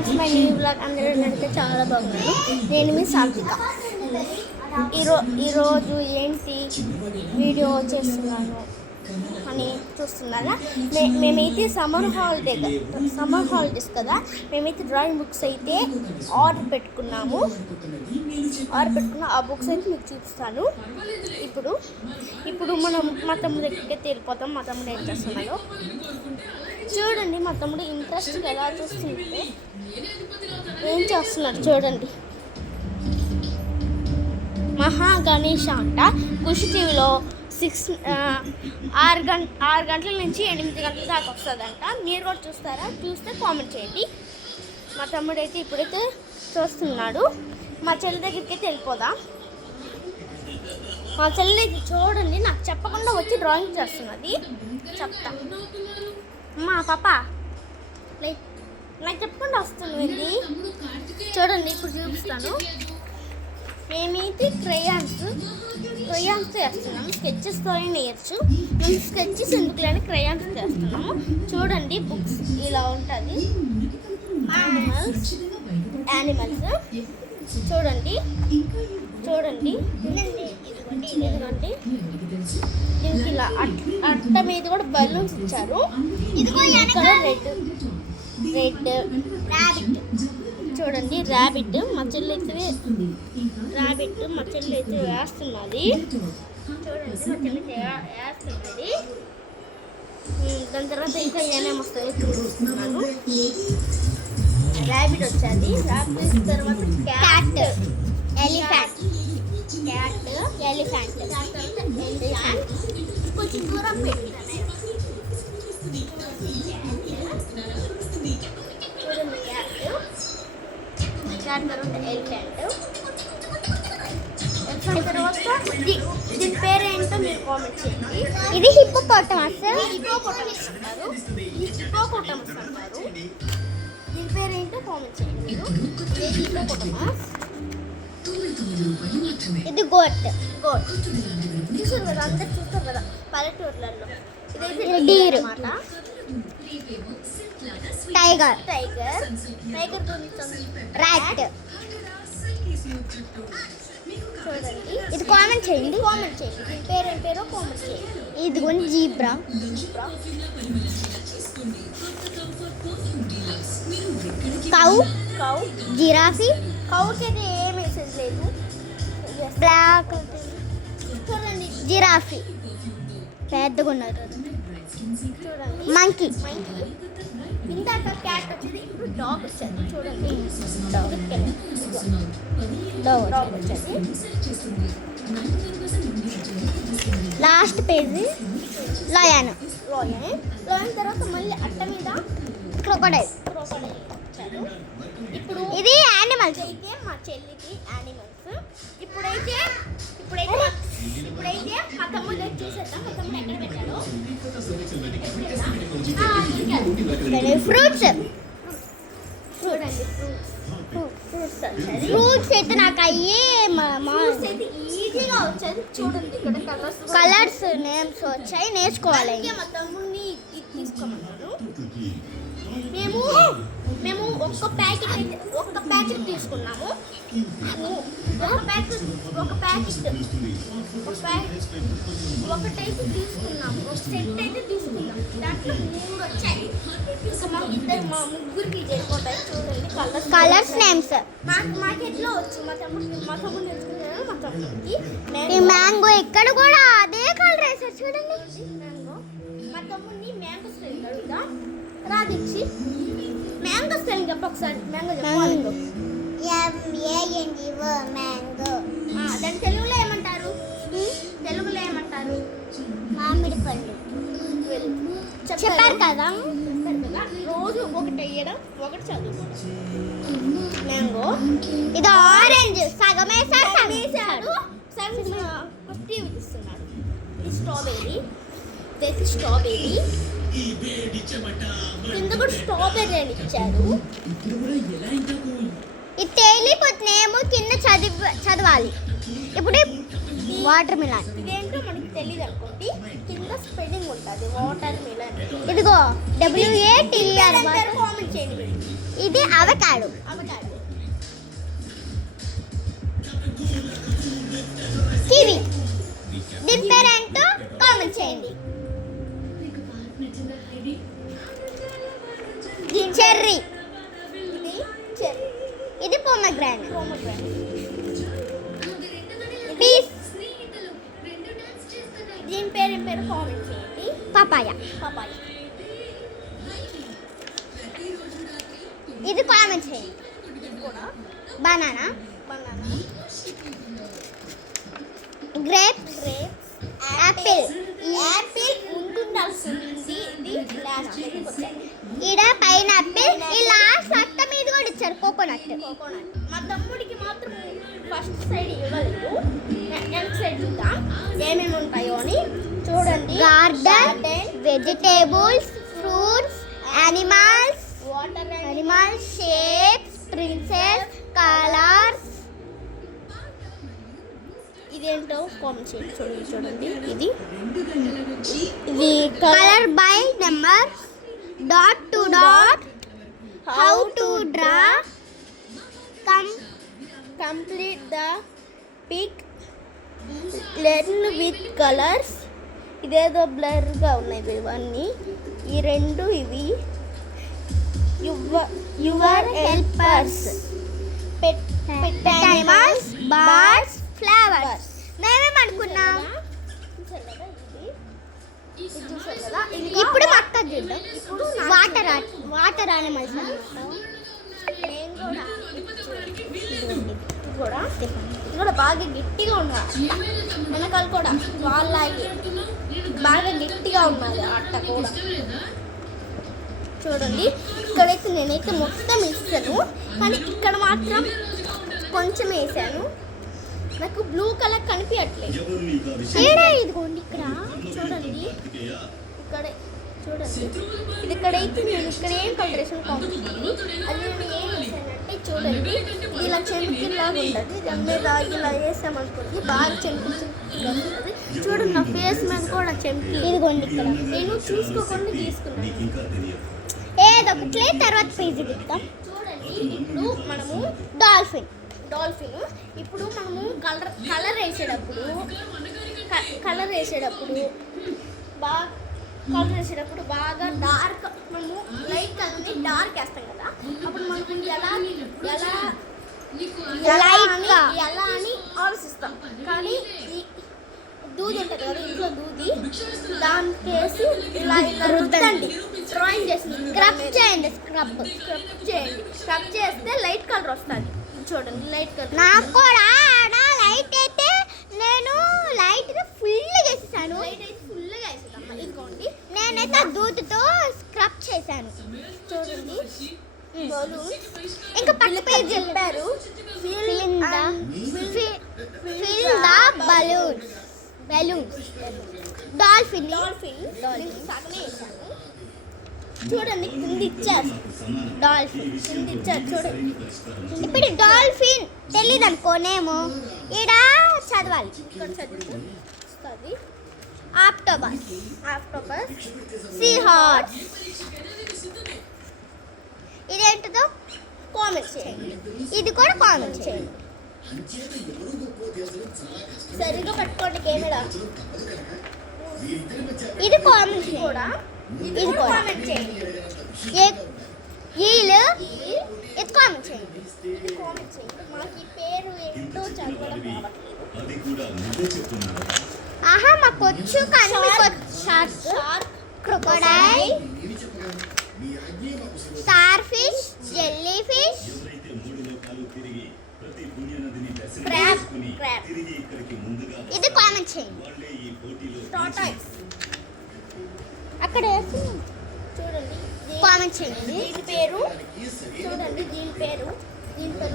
Friends, my new blog అందరూ అంటే చాలా బాగున్నాను. నేను మీ సాత్విక. ఈరోజు ఏంటి వీడియో చేస్తున్నాను అని చూస్తున్నారా? మేమైతే సమ్మర్ హాలిడేస్ కదా, మేమైతే డ్రాయింగ్ బుక్స్ అయితే ఆర్డర్ పెట్టుకున్నాము. ఆ బుక్స్ అయితే మీకు చూపిస్తాను. ఇప్పుడు మనం మా తమ్ముడు దగ్గరికి వెళ్ళిపోతాం. మా తమ్ముడు ఏం చేస్తున్నాడు చూడండి. మా తమ్ముడు ఇంట్రెస్ట్గా ఎలా చూస్తుంటే ఏం చేస్తున్నాడు చూడండి. మహా గణేష్ అంట ఖుషి టీవీలో 6 గంటల నుంచి 8 గంటల దాకా వస్తుందంట. మీరు కూడా చూస్తారా? చూస్తే కామెంట్ చేయండి. మా తమ్ముడు అయితే ఇప్పుడైతే చూస్తున్నాడు. మా చెల్లి దగ్గరికి అయితే వెళ్ళిపోదాం. మా చెల్లి అయితే చూడండి, నాకు చెప్పకుండా వచ్చి డ్రాయింగ్ చేస్తున్నది. చెప్తా మా పాప నాకు చెప్పకుండా వస్తుంది. చూడండి, ఇప్పుడు చూపిస్తాను. మేమైతే క్రయాన్స్ చేస్తున్నాము. స్కెచెస్తో వేయచ్చు. మేము స్కెచెస్ ఎందుకు లేని క్రయాన్స్ చేస్తున్నాము. చూడండి, బుక్స్ ఇలా ఉంటుంది. యానిమల్స్ చూడండి ఇదిగోండి. దీనికి ఇలా అట్ట మీద కూడా బలూన్స్ ఇచ్చారు. ఇక్కడ రెడ్ ర్యాబిట్ చూడండి. ర్యాబిట్ మా చెల్లి అయితే వేస్తున్నది. చూడండి, వేస్తున్నది. దాని తర్వాత ఇంకా ఏమేమి వస్తాయో చూస్తున్నాను. ర్యాబిట్ వచ్చేది. ర్యాబిట్ తర్వాత క్యాట్, ఎలిఫెంట్. కొంచెం దూరం పెట్టి దాని తర్వాత ఎలిఫెంట్ తర్వాత దీని పేరేంటో మీరు కామెంట్ చేయండి. ఇది హిప్పోపోటమస్ అంటారు. దీని పేరేంటో కామెంట్ చేయండి మీరు. హిప్పోపోటమస్. ఇది గోట్ చూసారు కదా, అందరు చూస్తారు కదా పల్లెటూర్లలో. ఇదైతే డీర్ అన్నమాట. Tiger rat. చూడండి, ఇది కామెంట్ చేయండి. దీని పేరు పేరో కామెంట్ చేయండి. ఇది కొన్ని జీబ్రా. Cow giraffe. కౌకి అయితే ఏ మెసేజ్ లేదు. బ్లాక్. చూడండి, జిరాఫీ పెద్దగా ఉన్నారు. చూడండి, మంకీ. ఇందాక క్యాట్ వచ్చేది, ఇప్పుడు డాగ్ వచ్చేది. చూడండి, డాగ్ వచ్చేది. లాస్ట్ పేజీ లయన్ తర్వాత మళ్ళీ అట్ట మీద క్రొకోడైల్ వచ్చారు. ఇప్పుడు ఇది యానిమల్స్. అయితే మా చెల్లికి యానిమల్స్. ఇప్పుడైతే మా తమ్ముడు చూసేద్దాం. మా తమ్ముడు ఎక్కడ పెట్టాడో. ఫ్రూట్స్ చూడండి. ఫ్రూట్స్ అయితే నాకు అయ్యే అయితే ఈజీగా వచ్చేది. చూడండి, ఇక్కడ కలర్స్ నేమ్స్ వచ్చాయి, నేర్చుకోవాలి. మా తమ్ముడిని తీసుకోమన్నారు. మేము ఒక్క ప్యాకెట్ తీసుకున్నాము. ఒకటైతే తీసుకున్నాము. ఒక సెట్ అయితే తీసుకున్నాము. దాంట్లో 3 వచ్చాయి. మా ముగ్గురికి సరిపోతాయి. చూడండి, కలర్స్ నేమ్స్ మార్కెట్లో వచ్చు. మా తమ్ముడు నేర్చుకున్నాను. మా తమ్ముడికి మ్యాంగో. ఇక్కడ కూడా అదే కలర్ వేసారు. చూడండి, మ్యాంగో. మా తమ్ముడిని మ్యాంగో స్టైల్ అడుగుదా రాదిచ్చి. మ్యాంగో స్టైల్ చెప్పు ఒకసారి. మ్యాంగో చెప్పు. మ్యాంగో. దాని తెలుగులో ఏమంటారు? మామిడి పళ్ళు. చెప్పారు కదా, రోజు ఒకటి వేయడం, ఒకటి చదువుకోవడం. మ్యాంగో. ఇది ఆరెంజ్. సగం వేసాడు. ఫిఫ్టీ ఇస్తున్నాడు. ఇది స్ట్రాబెర్రీ. కింద కూడా స్ట్రాబెర్రీ అని ఇచ్చారు. ఇది తేలిపోతున్నాయేమో కింద చదవాలి. ఇప్పుడు వాటర్ మిలన్. ఇదేంటో మనకి తెలియదు అనుకోండి, కింద స్పెల్లింగ్ ఉంటుంది వాటర్ మిలన్. ఇదిగో WATER. కామెంట్ చేయండి. ఇది అవకాడో. కివి. దీని పేరేంటో కామెంట్ చేయండి. చెర్రీ. ఇది పొమగ్రానైట్. పీస్. దీని పేరు కామెంట్ చేయండి. పపాయ. ఇది కామెంట్ చేయండి. బనానా. గ్రేప్స్. యాపిల్. ఉంటుండాల్సింది ఇది లాస్ట్ ఈడ పైనాపిల్. ఈ లాస్ట్ అట్ట మీద కూడా ఇచ్చారు కోకోనట్. మా తమ్ముడికి మాత్రం ఫస్ట్ సైడ్ ఇవ్వలేదు. నెక్స్ట్ సైడ్ చూద్దాం ఏమేమి ఉంటాయో అని. చూడండి, garden, vegetables, fruits, animals, shapes, princess, colours. ఇదేంటో కామెంట్ చేయండి. చూడండి ఇది colour by number, dot to dot, how to draw, complete the pic, learn with colours. ఇదేదో బ్లర్గా ఉన్నాయి ఇవన్నీ. ఈ రెండు ఇవి your helpers, pet animals, birds, flowers. మేమేమనుకున్నాం ఇప్పుడు పక్క చూద్దాం. వాటర్ యానిమల్స్ కూడా బాగా గట్టిగా ఉన్నారు. వెనకాల కూడా వాళ్ళకి బాగా గట్టిగా ఉన్నది అట్ట కూడా. చూడండి, ఇక్కడైతే నేనైతే మొత్తం వేసాను, కానీ ఇక్కడ మాత్రం కొంచెం వేసాను. నాకు బ్లూ కలర్ కనిపించట్లేదు. ఇదిగోండి ఇక్కడ చూడండి, ఇక్కడ చూడండి. ఇది ఇక్కడైతే నేను ఇక్కడ ఏం కలర్ వేసాను కాంపిటీషన్. అది నేను ఏం వేసానంటే చూడండి, ఇది ఇలా చెంపులాగా ఉంటుంది. దాని మీద ఇలా వేసామనుకోండి బాగా చెంపు ఉంటుంది. చూడండి, నా ఫేస్ మీద కూడా చెంపు. ఇదిగోండి ఇక్కడ నేను చూసుకోకుండా తీసుకున్నాను. ఏదో ఒకటి తర్వాత పేజీ తిద్దాం. చూడండి, ఇప్పుడు మనము డాల్ఫిన్. ఇప్పుడు మనము కలర్ వేసేటప్పుడు బాగా డార్క్, మనము లైట్ కలర్ని డార్క్ వేస్తాం కదా, అప్పుడు మనము ఎలా అని ఆలోచిస్తాం. కానీ దూది ఉంటుంది కదా ఇంట్లో, దూది దానికి వేసి ఇలా రుద్దండి. డ్రాయింగ్ చేసి స్క్రబ్ చేస్తే లైట్ కలర్ వస్తుంది. చూడండి, లైట్ కలర్. నాకు కూడా లైట్ అయితే నేను లైట్ ఫుల్గా వేసేసాను. ఇదిగోండి, నేనైతే దూదితో స్క్రబ్ చేశాను. చూడండి, ఇంకా పక్క పేజ్ చెప్పారు. Fill the balloons. డాల్ఫిన్. సగమే వేసాను. చూడండి, కింద ఇచ్చారు డాల్ఫిన్. చూడండి, ఇప్పుడు డాల్ఫిన్ తెలీదు అనుకోనేమో, ఈడ చదవాలి. ఇక్కడ చదివితే వస్తుంది. Octopus, sea horse. ఇదేంటిదో కామెంట్ చేయండి. ఇది కూడా కామెంట్ చేయండి. సరిగా పట్టుకోండి కెమెరా. ఇది కామెంట్ కూడా ఇది కూడా కామెంట్ చేయండి. వీళ్ళు ఇది కామెంట్ చేయండి. మాకు ఈ పేరు ఏంటో చదవడం రావట్లేదు. ఆహా, మాకు వచ్చు కానీ shark, crocodile, starfish, jellyfish, crab. ఇది కామెంట్ చేయండి. టాటాయిస్. అక్కడ చూడండి, కామెంట్ చేయండి. దీని పేరు చూడండి, దీని పేరు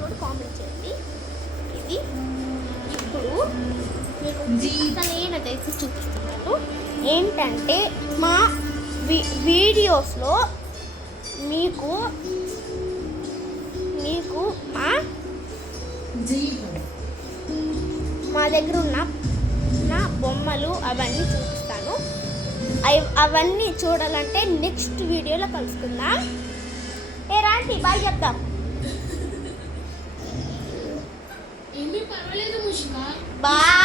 కూడా కామెంట్ చేయండి. ఇది ఇప్పుడు మీకు నేనైతే చూపిస్తున్నాను. ఏంటంటే మా వీడియోస్లో మీకు మా దగ్గర ఉన్న నా బొమ్మలు అవన్నీ చూపిస్తాను. అవన్నీ చూడాలంటే నెక్స్ట్ వీడియోలో కలుసుకుందాం. ఏ రాంటి బాయ్ చెప్దాం. ఏమీ పర్వాలేదు ముషిక. బాయ్.